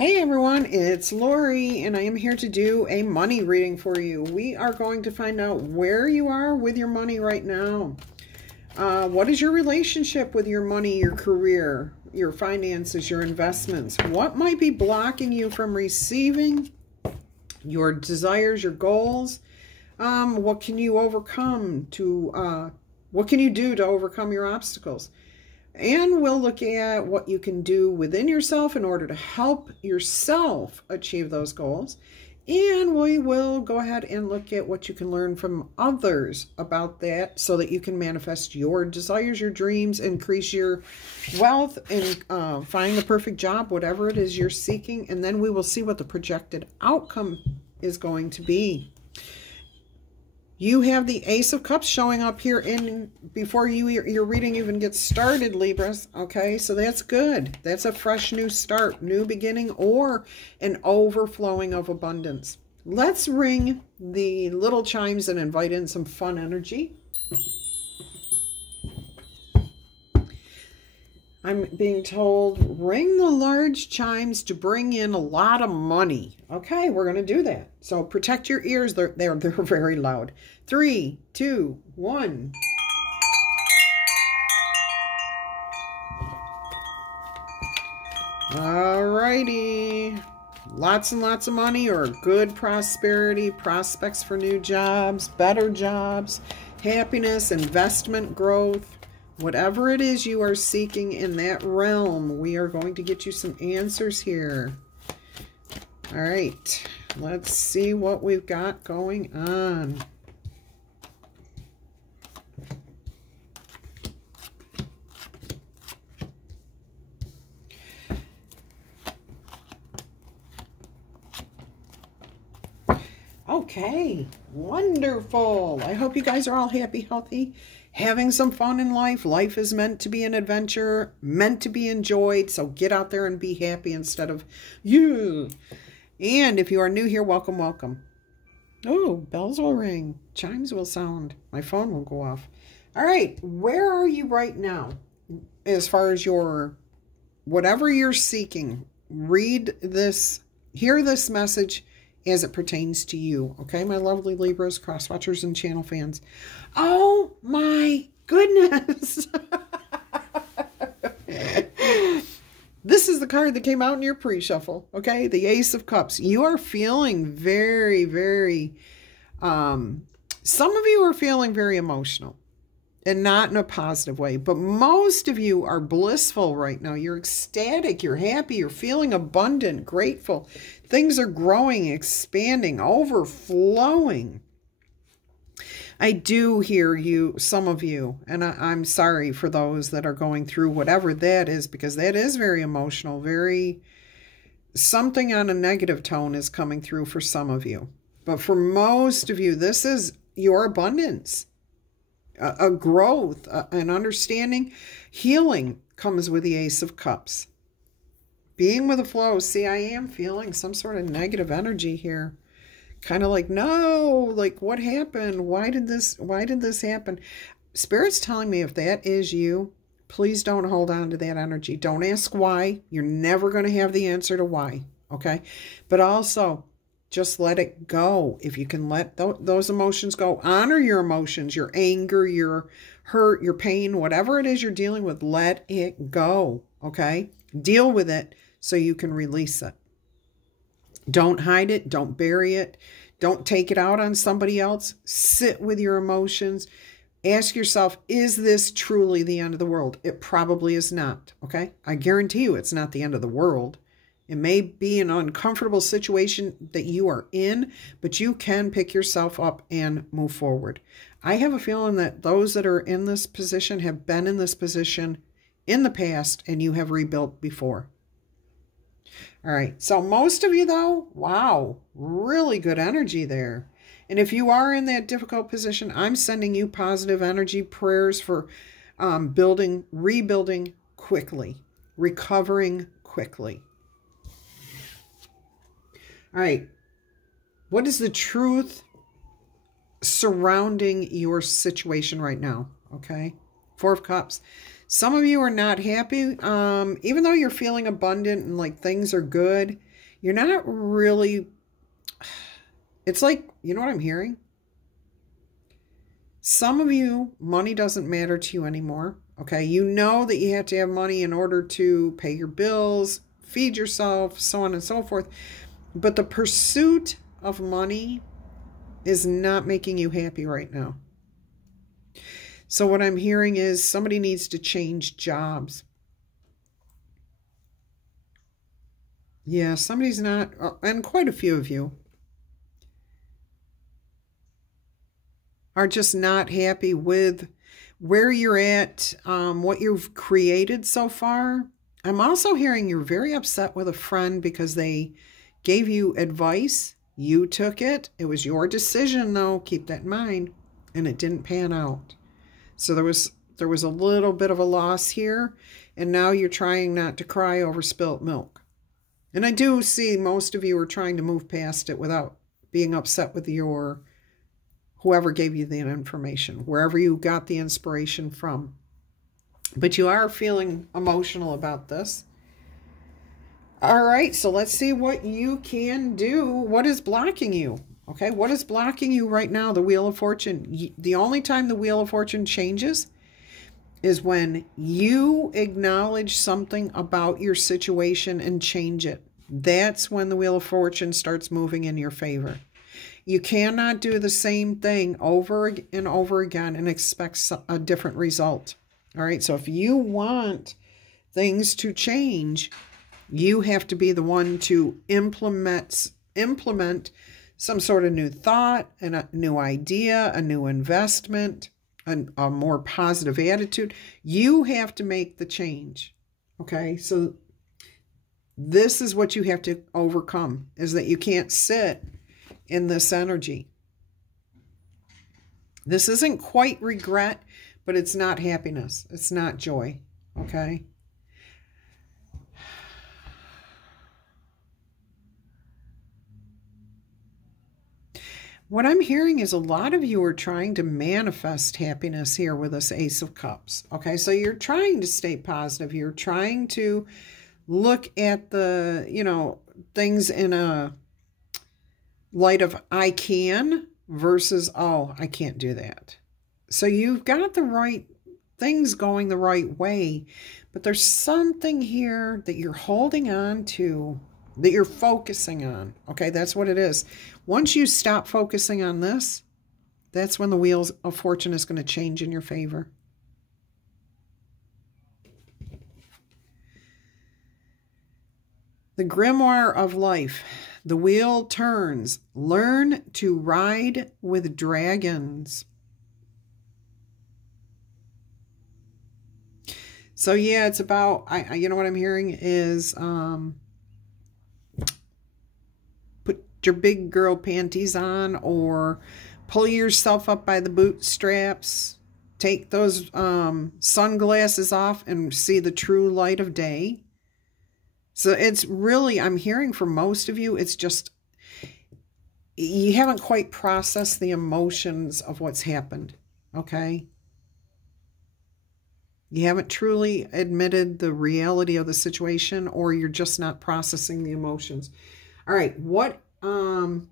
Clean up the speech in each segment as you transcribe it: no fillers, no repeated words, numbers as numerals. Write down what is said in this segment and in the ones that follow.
Hey everyone, it's Laurie and I am here to do a money reading for you. We are going to find out where you are with your money right now. What is your relationship with your money, your career, your finances, your investments? What might be blocking you from receiving your desires, your goals? What can you overcome what can you do to overcome your obstacles? And we'll look at what you can do within yourself in order to help yourself achieve those goals. And we will go ahead and look at what you can learn from others about that so that you can manifest your desires, your dreams, increase your wealth, and find the perfect job, whatever it is you're seeking. And then we will see what the projected outcome is going to be. You have the Ace of Cups showing up here before your reading even gets started, Libras. Okay, so that's good. That's a fresh new start, new beginning, or an overflowing of abundance. Let's ring the little chimes and invite in some fun energy. I'm being told, ring the large chimes to bring in a lot of money. Okay, we're going to do that. So protect your ears. They're very loud. 3, 2, 1. All righty. Lots and lots of money or good prosperity, prospects for new jobs, better jobs, happiness, investment growth. Whatever it is you are seeking in that realm, we are going to get you some answers here. All right, let's see what we've got going on. Okay, wonderful. I hope you guys are all happy, healthy, having some fun in life. Life is meant to be an adventure, meant to be enjoyed. So get out there and be happy instead of you. And if you are new here, welcome, welcome. Oh, bells will ring. Chimes will sound. My phone will go off. All right, where are you right now? As far as your, whatever you're seeking, read this, hear this message as it pertains to you. Okay, my lovely Libras, cross watchers, and channel fans. Oh my goodness. This is the card that came out in your pre-shuffle. Okay, the Ace of Cups. You are feeling very, very, some of you are feeling very emotional. And not in a positive way. But most of you are blissful right now. You're ecstatic. You're happy. You're feeling abundant, grateful. Things are growing, expanding, overflowing. I do hear you, some of you, and I'm sorry for those that are going through whatever that is, because that is very emotional. Very, something on a negative tone is coming through for some of you. But for most of you, this is your abundance. A growth, an understanding, healing comes with the Ace of Cups. Being with the flow. See, I am feeling some sort of negative energy here. Kind of like, no, like what happened? Why did this happen? Spirit's telling me if that is you, please don't hold on to that energy. Don't ask why. You're never going to have the answer to why. Okay. But also, just let it go. If you can let those emotions go, honor your emotions, your anger, your hurt, your pain, whatever it is you're dealing with, let it go, okay? Deal with it so you can release it. Don't hide it. Don't bury it. Don't take it out on somebody else. Sit with your emotions. Ask yourself, is this truly the end of the world? It probably is not, okay? I guarantee you it's not the end of the world. It may be an uncomfortable situation that you are in, but you can pick yourself up and move forward. I have a feeling that those that are in this position have been in this position in the past, and you have rebuilt before. All right. So most of you, though, wow, really good energy there. And if you are in that difficult position, I'm sending you positive energy prayers for rebuilding quickly, recovering quickly. All right, what is the truth surrounding your situation right now? Okay, Four of Cups. Some of you are not happy, even though you're feeling abundant and like things are good. You're not really, it's like, you know what I'm hearing? Some of you, money doesn't matter to you anymore. Okay, you know that you have to have money in order to pay your bills, feed yourself, so on and so forth. But the pursuit of money is not making you happy right now. So what I'm hearing is somebody needs to change jobs. Yeah, somebody's not, and quite a few of you are just not happy with where you're at, what you've created so far. I'm also hearing you're very upset with a friend because they gave you advice. You took it. It was your decision, though. Keep that in mind. And it didn't pan out. So there was a little bit of a loss here. And now you're trying not to cry over spilt milk. And I do see most of you are trying to move past it without being upset with your whoever gave you the information, wherever you got the inspiration from. But you are feeling emotional about this. All right, so let's see what you can do. What is blocking you? Okay, what is blocking you right now? The Wheel of Fortune. The only time the Wheel of Fortune changes is when you acknowledge something about your situation and change it. That's when the Wheel of Fortune starts moving in your favor. You cannot do the same thing over and over again and expect a different result. All right, so if you want things to change, you have to be the one to implement some sort of new thought, and a new idea, a new investment, a more positive attitude. You have to make the change. Okay, so this is what you have to overcome, is that you can't sit in this energy. This isn't quite regret, but it's not happiness. It's not joy. Okay? What I'm hearing is a lot of you are trying to manifest happiness here with this Ace of Cups. Okay? So you're trying to stay positive. You're trying to look at the, things in a light of I can versus, oh, I can't do that. So you've got the right things going the right way, but there's something here that you're holding on to, that you're focusing on. Okay, that's what it is. Once you stop focusing on this, that's when the Wheels of Fortune is going to change in your favor. The Grimoire of Life. The wheel turns. Learn to ride with dragons. So yeah, it's about, you know what I'm hearing is put your big girl panties on, or pull yourself up by the bootstraps. Take those sunglasses off and see the true light of day. So it's really, I'm hearing from most of you, it's just, you haven't quite processed the emotions of what's happened, okay? You haven't truly admitted the reality of the situation, or you're just not processing the emotions. All right, what can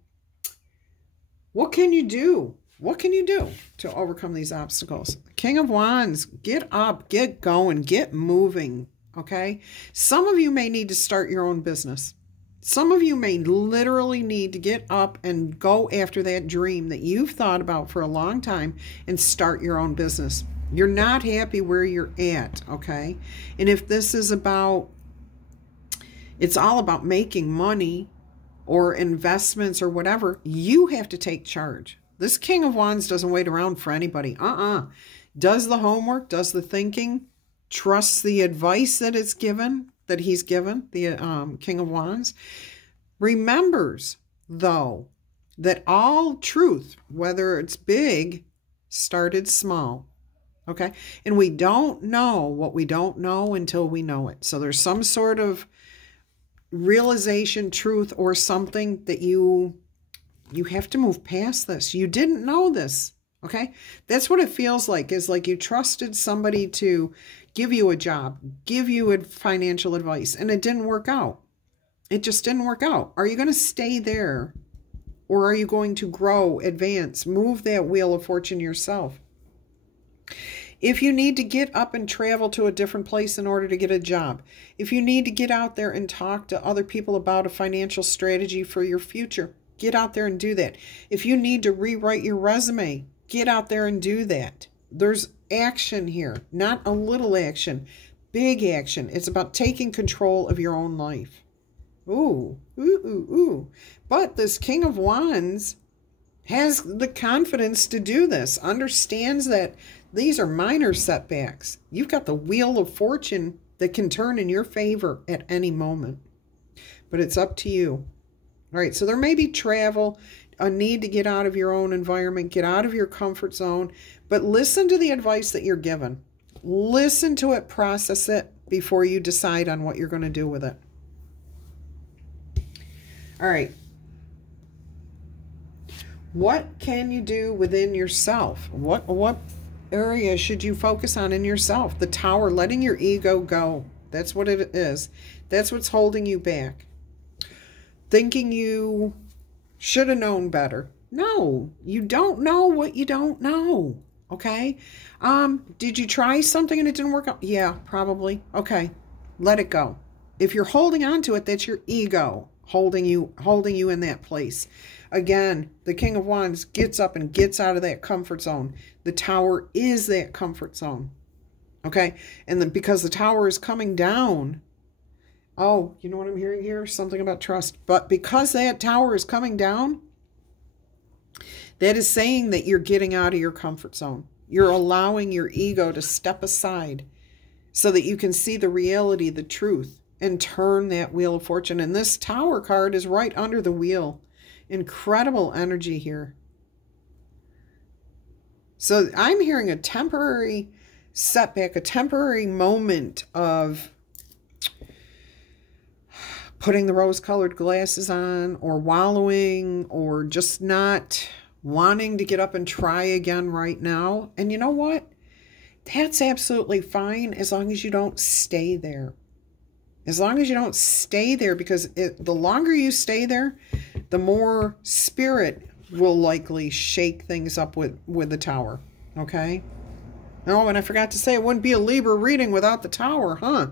you do? What can you do to overcome these obstacles? King of Wands, get up, get going, get moving. Okay, some of you may need to start your own business. Some of you may literally need to get up and go after that dream that you've thought about for a long time and start your own business. You're not happy where you're at, okay? And if this is about, it's all about making money or investments or whatever, you have to take charge. This King of Wands doesn't wait around for anybody. Does the homework, does the thinking, trusts the advice that it's given, that he's given, the King of Wands. Remembers, though, that all truth, whether it's big, started small. Okay? And we don't know what we don't know until we know it. So there's some sort of realization, truth, or something that you have to move past this. You didn't know this. Okay? That's what it feels like, is like you trusted somebody to give you a job, give you financial advice, and it didn't work out. It just didn't work out. Are you going to stay there? Or are you going to grow, advance, move that wheel of fortune yourself? If you need to get up and travel to a different place in order to get a job, if you need to get out there and talk to other people about a financial strategy for your future, get out there and do that. If you need to rewrite your resume, get out there and do that. There's action here, not a little action, big action. It's about taking control of your own life. Ooh, ooh, ooh, ooh. But this King of Wands has the confidence to do this, understands that these are minor setbacks. You've got the wheel of fortune that can turn in your favor at any moment. But it's up to you. All right, so there may be travel, a need to get out of your own environment, get out of your comfort zone, but listen to the advice that you're given. Listen to it, process it before you decide on what you're going to do with it. All right. What can you do within yourself? What area should you focus on in yourself? The Tower, letting your ego go. That's what it is. That's what's holding you back. Thinking you should have known better. No, you don't know what you don't know. Okay? Did you try something and it didn't work out? Yeah, probably. Okay. Let it go. If you're holding on to it, that's your ego holding you in that place. Again, the King of Wands gets up and gets out of that comfort zone. The Tower is that comfort zone. Okay? And then because the Tower is coming down, oh, you know what I'm hearing here? Something about trust. But because that Tower is coming down, that is saying that you're getting out of your comfort zone. You're allowing your ego to step aside so that you can see the reality, the truth, and turn that wheel of fortune. And this Tower card is right under the wheel. Incredible energy here. So I'm hearing a temporary setback, a temporary moment of putting the rose-colored glasses on, or wallowing, or just not wanting to get up and try again right now. And you know what? That's absolutely fine as long as you don't stay there. As long as you don't stay there, because the longer you stay there, the more spirit will likely shake things up with the Tower. Okay? Oh, and I forgot to say, it wouldn't be a Libra reading without the Tower, huh?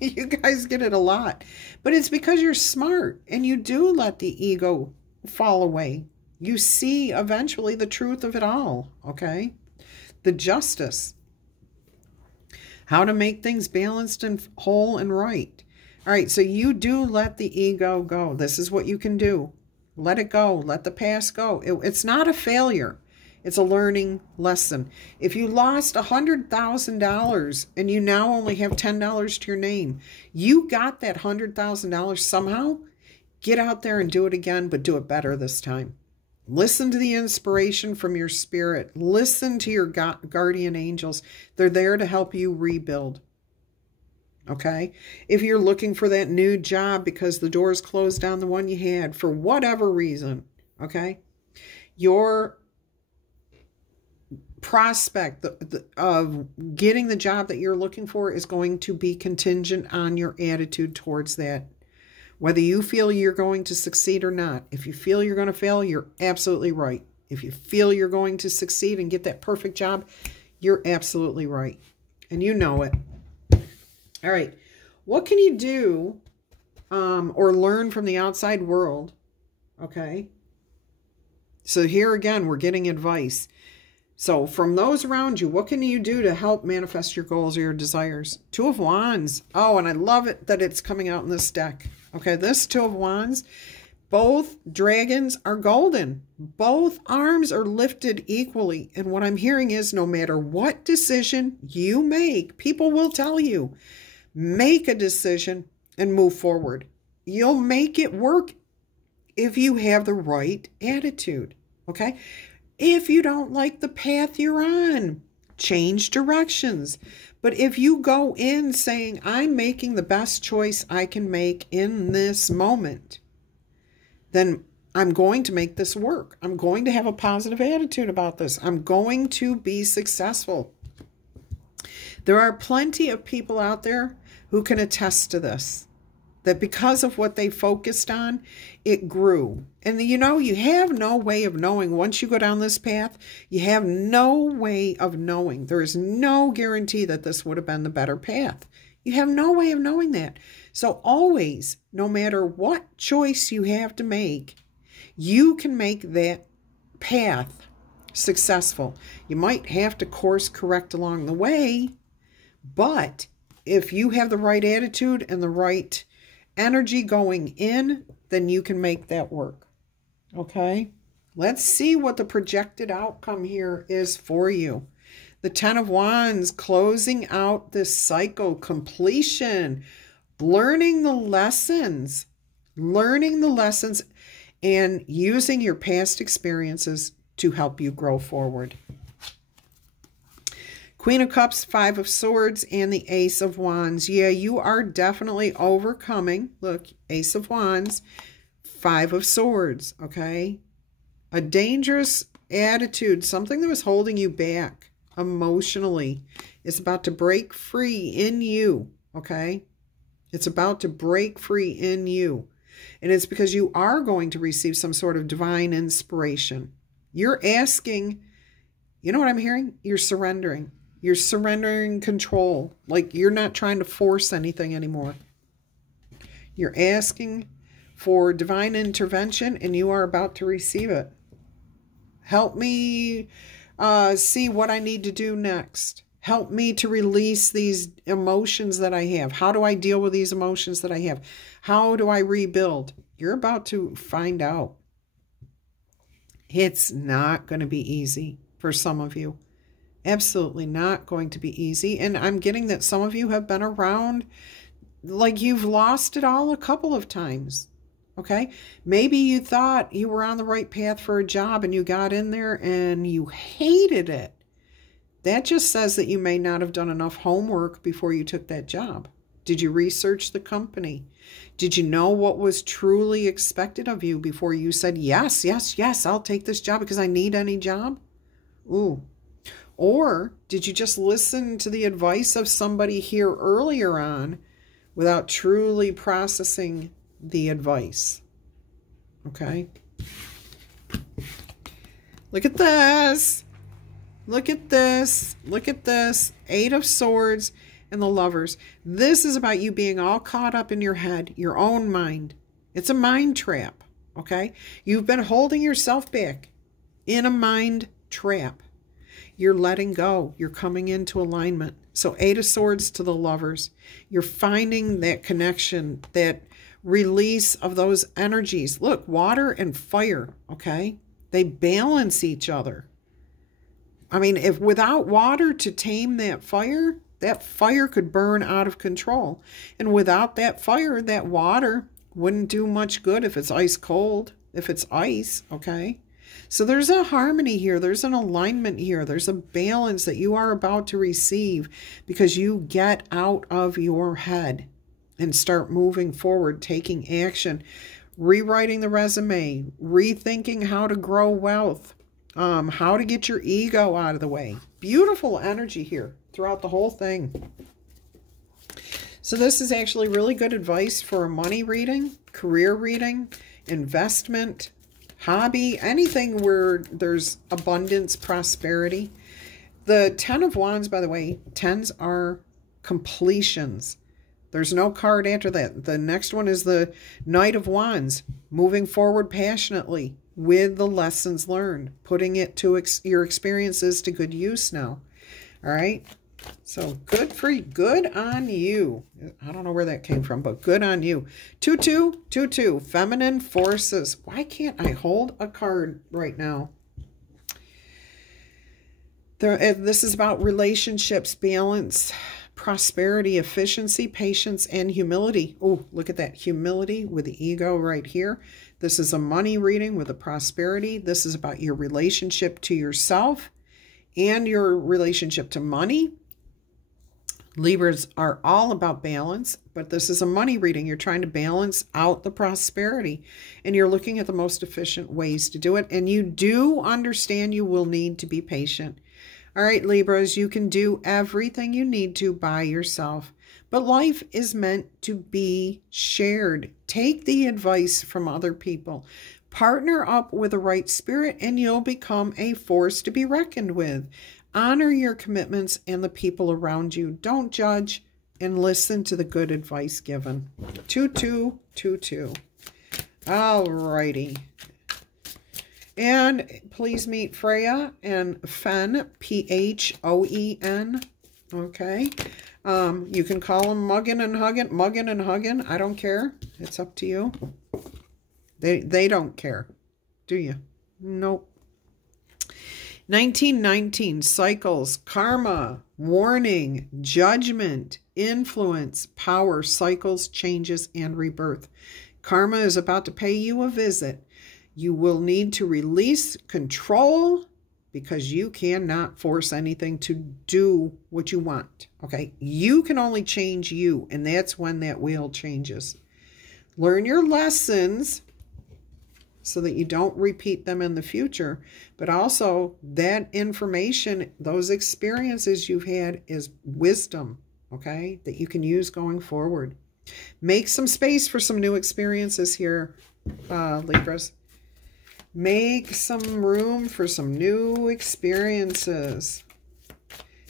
You guys get it a lot. But it's because you're smart and you do let the ego fall away. You see eventually the truth of it all. Okay? The justice. How to make things balanced and whole and right. All right, so you do let the ego go. This is what you can do. Let it go. Let the past go. It's not a failure. It's a learning lesson. If you lost $100,000 and you now only have $10 to your name, you got that $100,000 somehow. Get out there and do it again, but do it better this time. Listen to the inspiration from your spirit. Listen to your guardian angels. They're there to help you rebuild. Okay? If you're looking for that new job because the doors closed down the one you had for whatever reason, okay? Your prospect of getting the job that you're looking for is going to be contingent on your attitude towards that. Whether you feel you're going to succeed or not. If you feel you're going to fail, you're absolutely right. If you feel you're going to succeed and get that perfect job, you're absolutely right. And you know it. All right. What can you do or learn from the outside world? Okay. So here again, we're getting advice. So from those around you, what can you do to help manifest your goals or your desires? Two of Wands. Oh, and I love it that it's coming out in this deck. Okay, this Two of Wands, both dragons are golden. Both arms are lifted equally. And what I'm hearing is no matter what decision you make, people will tell you, make a decision and move forward. You'll make it work if you have the right attitude. Okay? If you don't like the path you're on, change directions. But if you go in saying, I'm making the best choice I can make in this moment, then I'm going to make this work. I'm going to have a positive attitude about this. I'm going to be successful. There are plenty of people out there who can attest to this. that because of what they focused on, it grew. And you know, you have no way of knowing once you go down this path, you have no way of knowing. There is no guarantee that this would have been the better path. You have no way of knowing that. So always, no matter what choice you have to make, you can make that path successful. You might have to course correct along the way, but if you have the right attitude and the right energy going in, then you can make that work. Okay? Let's see what the projected outcome here is for you. The Ten of Wands, closing out this cycle, completion, learning the lessons, and using your past experiences to help you grow forward. Queen of Cups, Five of Swords, and the Ace of Wands. Yeah, you are definitely overcoming. Look, Ace of Wands, Five of Swords, okay? A dangerous attitude, something that was holding you back emotionally, is about to break free in you, okay? It's about to break free in you. And it's because you are going to receive some sort of divine inspiration. You're asking, you know what I'm hearing? You're surrendering. You're surrendering control. Like you're not trying to force anything anymore. You're asking for divine intervention and you are about to receive it. Help me see what I need to do next. Help me to release these emotions that I have. How do I deal with these emotions that I have? How do I rebuild? You're about to find out. It's not going to be easy for some of you. Absolutely not going to be easy. And I'm getting that some of you have been around like you've lost it all a couple of times. Okay? Maybe you thought you were on the right path for a job and you got in there and you hated it. That just says that you may not have done enough homework before you took that job. Did you research the company? Did you know what was truly expected of you before you said, yes, yes, yes, I'll take this job because I need any job? Ooh. Or did you just listen to the advice of somebody here earlier on without truly processing the advice? Okay. Look at this. Look at this. Look at this. Eight of Swords and the Lovers. This is about you being all caught up in your head, your own mind. It's a mind trap. Okay. You've been holding yourself back in a mind trap. You're letting go. You're coming into alignment. So Eight of Swords to the Lovers. You're finding that connection, that release of those energies. Look, water and fire, okay? They balance each other. I mean, if without water to tame that fire could burn out of control. And without that fire, that water wouldn't do much good if it's ice cold, if it's ice, okay? So there's a harmony here. There's an alignment here. There's a balance that you are about to receive because you get out of your head and start moving forward, taking action, rewriting the resume, rethinking how to grow wealth, how to get your ego out of the way. Beautiful energy here throughout the whole thing. So this is actually really good advice for a money reading, career reading, investment, hobby, anything where there's abundance, prosperity. The Ten of Wands, by the way, tens are completions. There's no card after that. The next one is the Knight of Wands, moving forward passionately with the lessons learned, putting it to your experiences to good use now. All right. So good for you. Good on you. I don't know where that came from, but good on you. 2-2, feminine forces. Why can't I hold a card right now? This is about relationships, balance, prosperity, efficiency, patience, and humility. Oh, look at that. Humility with the ego right here. This is a money reading with a prosperity. This is about your relationship to yourself and your relationship to money. Libras are all about balance, but this is a money reading. You're trying to balance out the prosperity, and you're looking at the most efficient ways to do it. And you do understand you will need to be patient. All right, Libras, you can do everything you need to by yourself, But life is meant to be shared. Take the advice from other people. Partner up with the right spirit and you'll become a force to be reckoned with. Honor your commitments and the people around you. Don't judge and listen to the good advice given. 2222. All righty. And please meet Freya and Phen, Phoen. Okay. You can call them muggin' and huggin'. I don't care. It's up to you. They don't care. Do you? Nope. 1919, cycles, karma, warning, judgment, influence, power, cycles, changes, and rebirth. Karma is about to pay you a visit. You will need to release control because you cannot force anything to do what you want. Okay? You can only change you, and that's when that wheel changes. Learn your lessons so that you don't repeat them in the future. But also, that information, those experiences you've had is wisdom, okay, that you can use going forward. Make some space for some new experiences here, Libras. Make some room for some new experiences.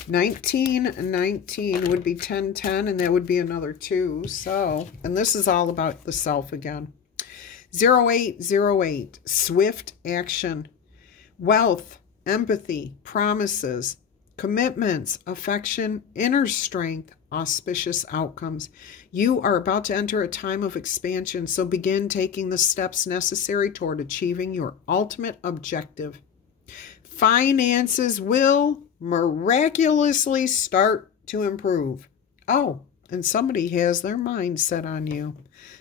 1919 would be 1010, and that would be another 2. So, and this is all about the self again. 0808, swift action, wealth, empathy, promises, commitments, affection, inner strength, auspicious outcomes. You are about to enter a time of expansion, so begin taking the steps necessary toward achieving your ultimate objective. Finances will miraculously start to improve. Oh, and somebody has their mind set on you.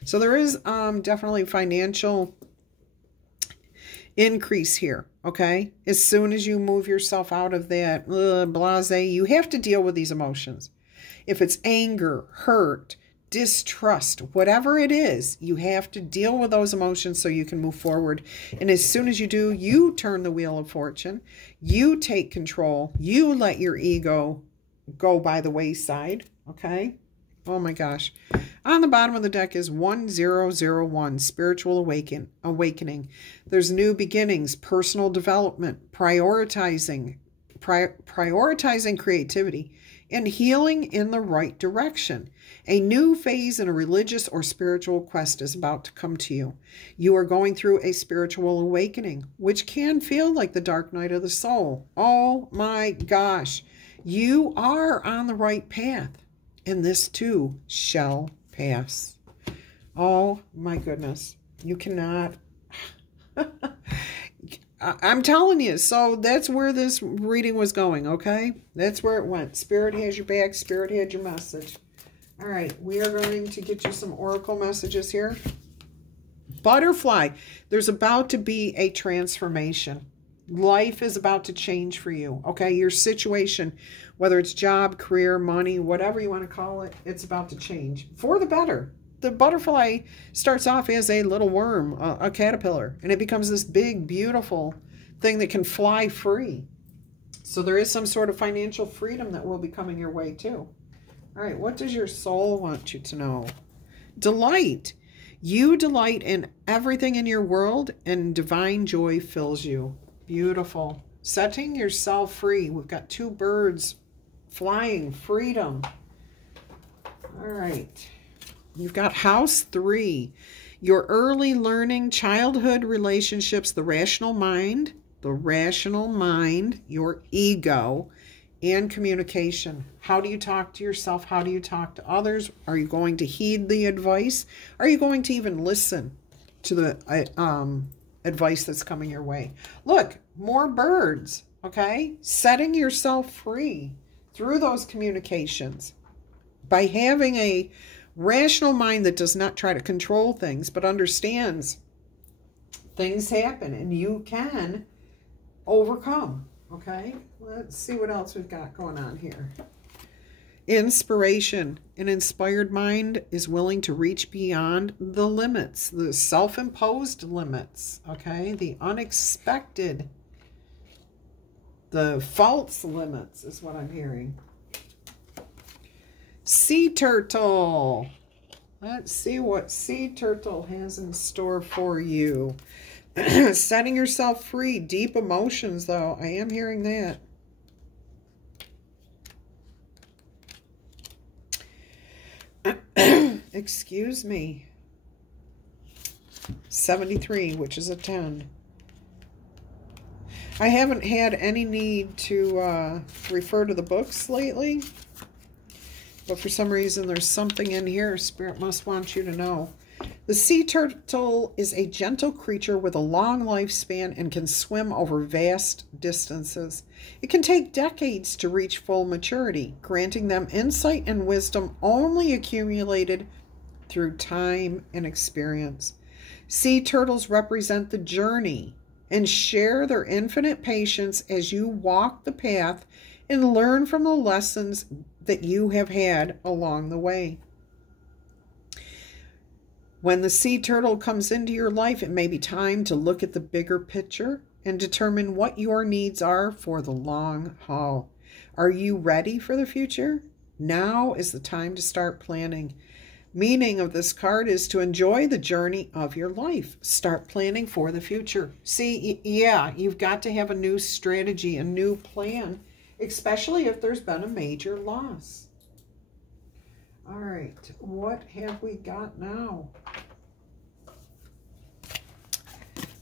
So there is definitely financial increase here, okay? As soon as you move yourself out of that blasé, you have to deal with these emotions. If it's anger, hurt, distrust, whatever it is, you have to deal with those emotions so you can move forward. And as soon as you do, you turn the wheel of fortune. You take control. You let your ego go by the wayside, okay? Oh my gosh. On the bottom of the deck is 1001, spiritual awakening. There's new beginnings, personal development, prioritizing creativity, and healing in the right direction. A new phase in a religious or spiritual quest is about to come to you. You are going through a spiritual awakening, which can feel like the dark night of the soul. Oh my gosh. You are on the right path. And this too shall pass. Oh my goodness. You cannot. I'm telling you. So that's where this reading was going, okay? That's where it went. Spirit has your back. Spirit had your message. All right. We are going to get you some oracle messages here. Butterfly. There's about to be a transformation. Life is about to change for you, okay? Your situation, whether it's job, career, money, whatever you want to call it, it's about to change for the better. The butterfly starts off as a little worm, a caterpillar, and it becomes this big, beautiful thing that can fly free. So there is some sort of financial freedom that will be coming your way too. All right, what does your soul want you to know? Delight. You delight in everything in your world, and divine joy fills you. Beautiful. Setting yourself free. We've got 2 birds flying. Freedom. All right. You've got house 3. Your early learning, childhood relationships, the rational mind, your ego, and communication. How do you talk to yourself? How do you talk to others? Are you going to heed the advice? Are you going to even listen to the advice that's coming your way? Look, more birds, okay? Setting yourself free through those communications by having a rational mind that does not try to control things but understands things happen and you can overcome, okay? Let's see what else we've got going on here. Inspiration. An inspired mind is willing to reach beyond the limits, the self-imposed limits, okay? The unexpected, the false limits is what I'm hearing. Sea turtle. Let's see what sea turtle has in store for you. Setting yourself free. Deep emotions, though. I am hearing that. Excuse me. 73, which is a 10. I haven't had any need to refer to the books lately, but for some reason there's something in here Spirit must want you to know. The sea turtle is a gentle creature with a long lifespan and can swim over vast distances. It can take decades to reach full maturity, granting them insight and wisdom only accumulated through time and experience. Sea turtles represent the journey and share their infinite patience as you walk the path and learn from the lessons that you have had along the way. When the sea turtle comes into your life, it may be time to look at the bigger picture and determine what your needs are for the long haul. Are you ready for the future? Now is the time to start planning. Meaning of this card is to enjoy the journey of your life. Start planning for the future. See, yeah, you've got to have a new strategy, a new plan, especially if there's been a major loss. All right, what have we got now?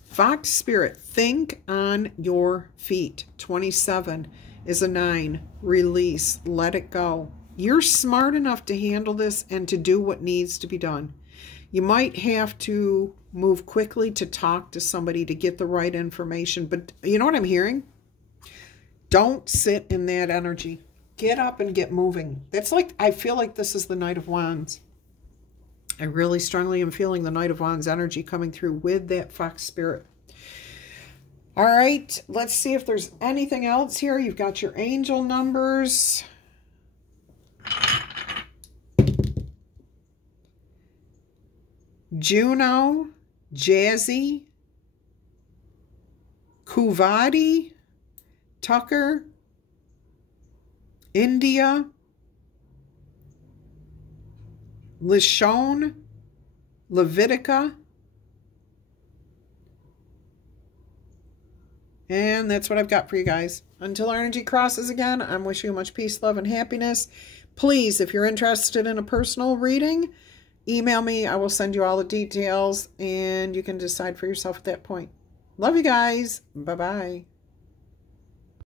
Fox Spirit, think on your feet. 27 is a 9. Release, let it go. You're smart enough to handle this and to do what needs to be done. You might have to move quickly to talk to somebody to get the right information, but you know what I'm hearing? Don't sit in that energy. Get up and get moving. That's like, I feel like this is the Knight of Wands. I really strongly am feeling the Knight of Wands energy coming through with that Fox Spirit. All right, let's see if there's anything else here. You've got your angel numbers. Juno, Jazzy, Kuvadi, Tucker, India, Lishon, Levitica, and that's what I've got for you guys. Until our energy crosses again, I'm wishing you much peace, love, and happiness. Please, if you're interested in a personal reading, email me. I will send you all the details, and you can decide for yourself at that point. Love you guys. Bye-bye.